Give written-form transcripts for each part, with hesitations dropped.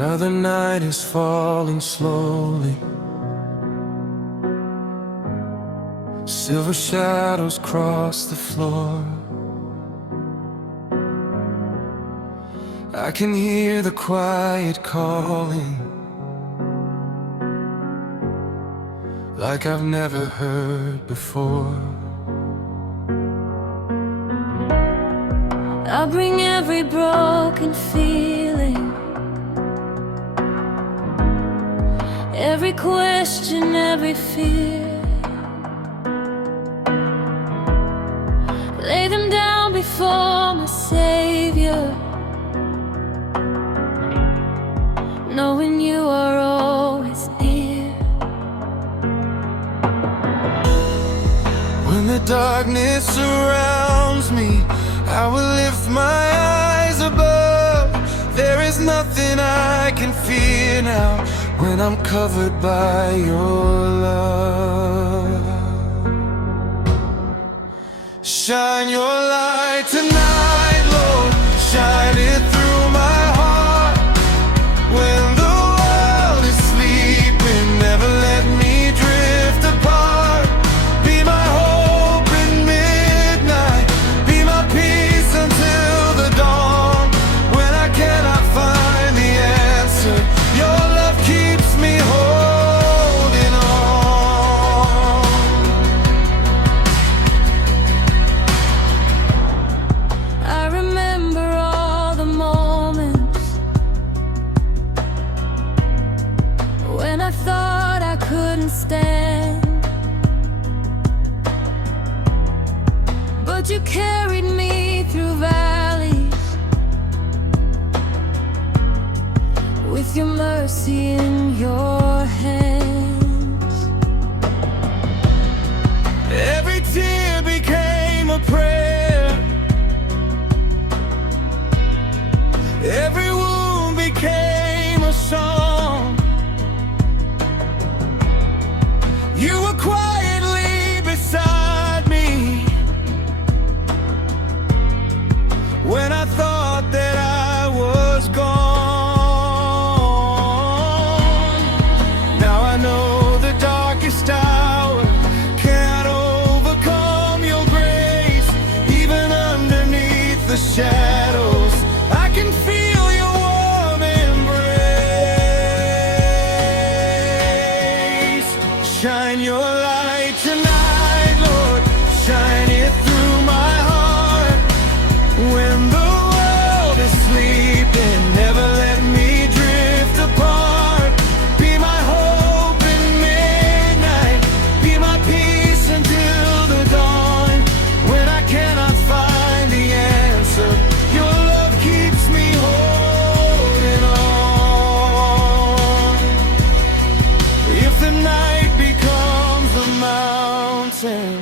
Another night is falling slowly. Silver shadows cross the floor. I can hear the quiet calling, like I've never heard before. I bring every broken feeling, every question, every fear. Lay them down before my Savior, knowing you are always near. When the darkness surrounds me, I will lift my eyes above. There is nothing I can fear now when I'm covered by your love. Shine your light tonight, Lord, shine it through my heart. When the world is sleeping, never let me drift apart. Be my hope in midnight, be my peace until the dawn. When I cannot find the answer, your love keeps me holding on. I remember all the moments when I thought I couldn't stand, but you carried me through valleys with your mercy in your hands. Every tear became a prayer, every wound became a song. You were quietly beside me when I thought that I was gone. Now I know the darkest hour can't overcome your grace. Even underneath the shadows, I can feel your warm embrace. Shine your light tonight, Lord, shine it through my heart. When the world is sleeping, never let me drift apart. Be my hope in midnight, be my peace until the dawn. When I cannot find the answer, your love keeps me holding on. If the night becomes a mountain,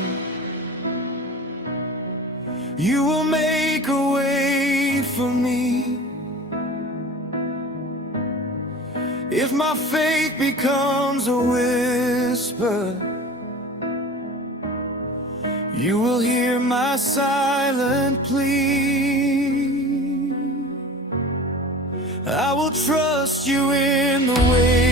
you will make a way for me. If my faith becomes a whisper, you will hear my silent plea. I will trust you in the way